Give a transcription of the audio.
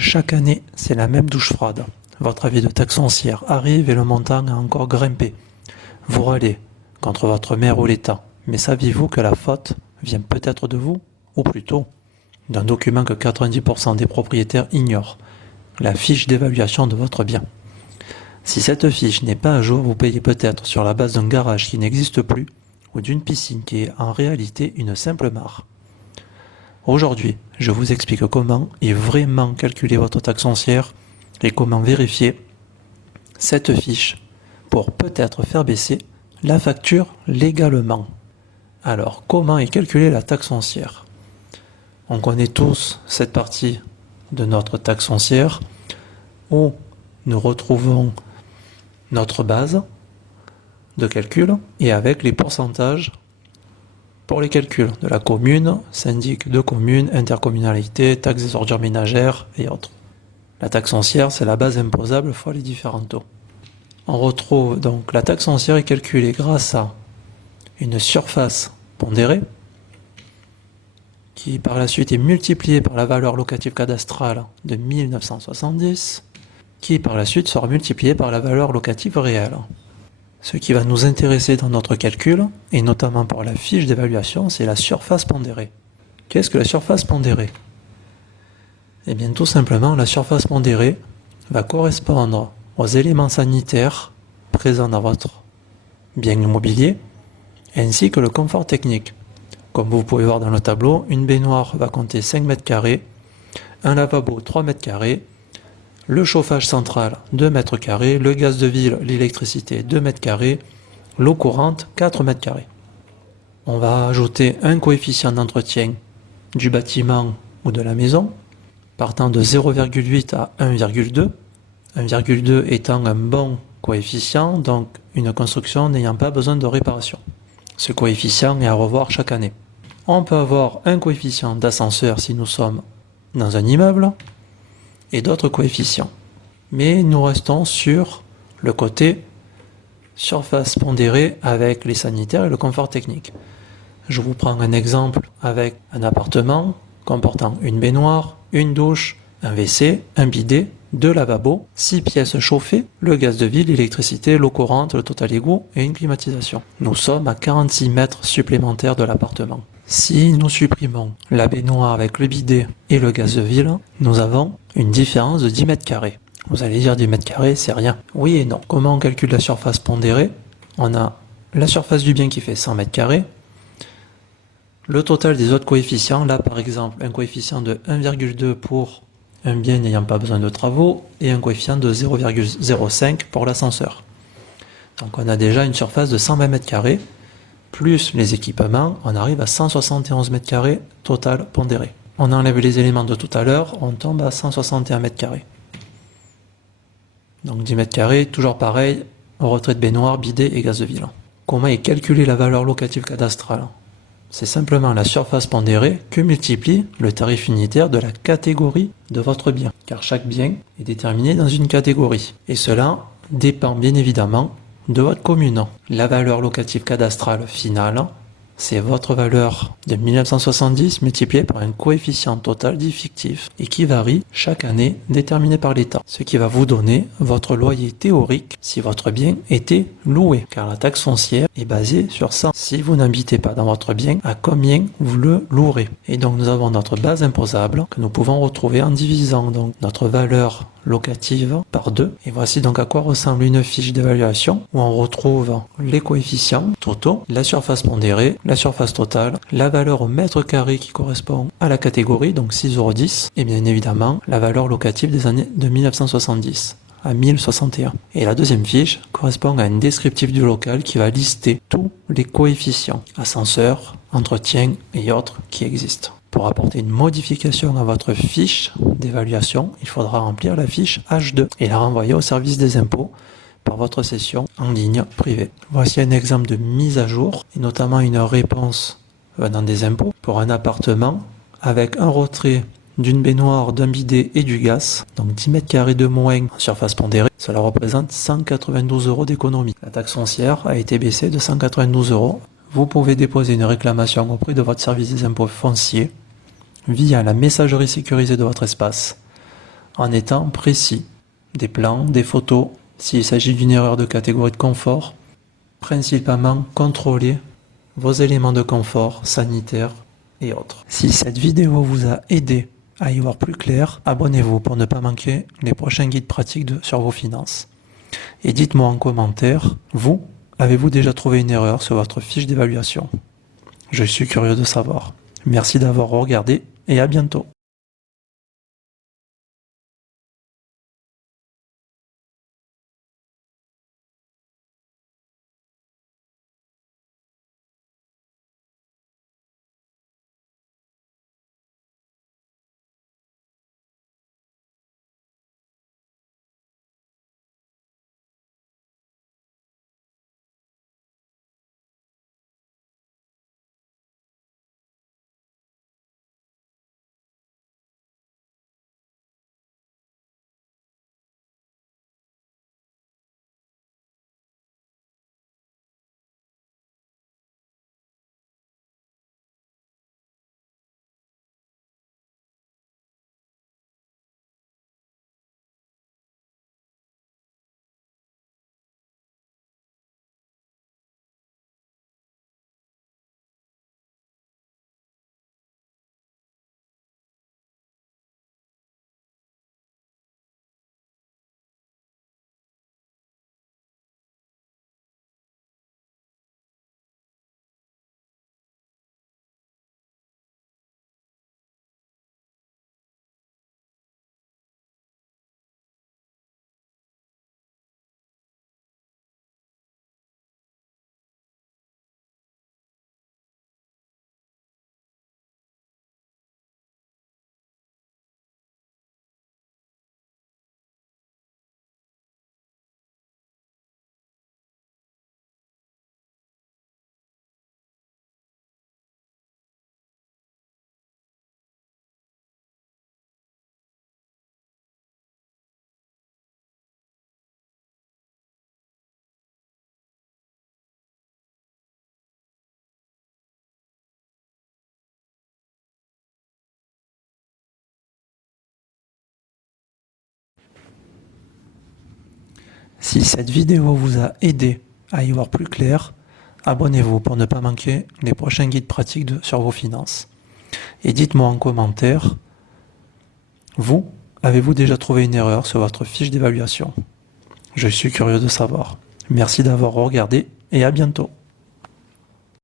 Chaque année, c'est la même douche froide. Votre avis de taxe foncière arrive et le montant a encore grimpé. Vous râlez contre votre maire ou l'État, mais saviez-vous que la faute vient peut-être de vous, ou plutôt d'un document que 90% des propriétaires ignorent, la fiche d'évaluation de votre bien. Si cette fiche n'est pas à jour, vous payez peut-être sur la base d'un garage qui n'existe plus ou d'une piscine qui est en réalité une simple mare. Aujourd'hui, je vous explique comment est vraiment calculée votre taxe foncière et comment vérifier cette fiche pour peut-être faire baisser la facture légalement. Alors, comment est calculée la taxe foncière? On connaît tous cette partie de notre taxe foncière où nous retrouvons notre base de calcul et avec les pourcentages pour les calculs de la commune, syndic de commune, intercommunalité, taxes des ordures ménagères et autres. La taxe foncière, c'est la base imposable fois les différents taux. On retrouve donc la taxe foncière est calculée grâce à une surface pondérée qui par la suite est multipliée par la valeur locative cadastrale de 1970 qui par la suite sera multipliée par la valeur locative réelle. Ce qui va nous intéresser dans notre calcul, et notamment pour la fiche d'évaluation, c'est la surface pondérée. Qu'est-ce que la surface pondérée? Eh bien tout simplement, la surface pondérée va correspondre aux éléments sanitaires présents dans votre bien immobilier, ainsi que le confort technique. Comme vous pouvez voir dans le tableau, une baignoire va compter 5 mètres carrés, un lavabo 3 mètres carrés, le chauffage central 2 mètres carrés, le gaz de ville, l'électricité 2 mètres carrés, l'eau courante 4 mètres carrés. On va ajouter un coefficient d'entretien du bâtiment ou de la maison, partant de 0,8 à 1,2, 1,2 étant un bon coefficient, donc une construction n'ayant pas besoin de réparation. Ce coefficient est à revoir chaque année. On peut avoir un coefficient d'ascenseur si nous sommes dans un immeuble, et d'autres coefficients. Mais nous restons sur le côté surface pondérée avec les sanitaires et le confort technique. Je vous prends un exemple avec un appartement comportant une baignoire, une douche, un WC, un bidet, 2 lavabos, 6 pièces chauffées, le gaz de ville, l'électricité, l'eau courante, le total égout et une climatisation. Nous sommes à 46 mètres supplémentaires de l'appartement. Si nous supprimons la baignoire avec le bidet et le gaz de ville, nous avons une différence de 10 mètres carrés. Vous allez dire 10 mètres carrés, c'est rien. Oui et non. Comment on calcule la surface pondérée? On a la surface du bien qui fait 100 mètres carrés, le total des autres coefficients, là par exemple un coefficient de 1,2 pour un bien n'ayant pas besoin de travaux et un coefficient de 0,05 pour l'ascenseur. Donc on a déjà une surface de 120 mètres carrés, plus les équipements, on arrive à 171 mètres carrés total pondéré. On enlève les éléments de tout à l'heure, on tombe à 161 mètres carrés. Donc 10 mètres carrés, toujours pareil, retrait de baignoire, bidet et gaz de ville. Comment est calculée la valeur locative cadastrale? C'est simplement la surface pondérée que multiplie le tarif unitaire de la catégorie de votre bien. Car chaque bien est déterminé dans une catégorie. Et cela dépend bien évidemment de votre commune. La valeur locative cadastrale finale, c'est votre valeur de 1970 multipliée par un coefficient total dit fictif et qui varie chaque année déterminé par l'État. Ce qui va vous donner votre loyer théorique si votre bien était loué. Car la taxe foncière est basée sur ça. Si vous n'habitez pas dans votre bien, à combien vous le louerez? Et donc nous avons notre base imposable que nous pouvons retrouver en divisant donc notre valeur locative par 2. Et voici donc à quoi ressemble une fiche d'évaluation où on retrouve les coefficients totaux, la surface pondérée, la surface totale, la valeur au mètre carré qui correspond à la catégorie, donc 6,10 € et bien évidemment la valeur locative des années de 1970 à 1061. Et la deuxième fiche correspond à un descriptif du local qui va lister tous les coefficients, ascenseur, entretien et autres qui existent. Pour apporter une modification à votre fiche d'évaluation, il faudra remplir la fiche H2 et la renvoyer au service des impôts par votre session en ligne privée. Voici un exemple de mise à jour et notamment une réponse venant des impôts pour un appartement avec un retrait d'une baignoire, d'un bidet et du gaz, donc 10 mètres carrés de moins en surface pondérée, cela représente 192 € d'économie. La taxe foncière a été baissée de 192 €. Vous pouvez déposer une réclamation auprès de votre service des impôts fonciers via la messagerie sécurisée de votre espace en étant précis. Des plans, des photos, s'il s'agit d'une erreur de catégorie de confort, principalement contrôler vos éléments de confort sanitaire et autres. Si cette vidéo vous a aidé à y voir plus clair, abonnez-vous pour ne pas manquer les prochains guides pratiques sur vos finances. Et dites-moi en commentaire, vous, avez-vous déjà trouvé une erreur sur votre fiche d'évaluation? Je suis curieux de savoir. Merci d'avoir regardé et à bientôt. Si cette vidéo vous a aidé à y voir plus clair, abonnez-vous pour ne pas manquer les prochains guides pratiques sur vos finances. Et dites-moi en commentaire, vous, avez-vous déjà trouvé une erreur sur votre fiche d'évaluation? Je suis curieux de savoir. Merci d'avoir regardé et à bientôt.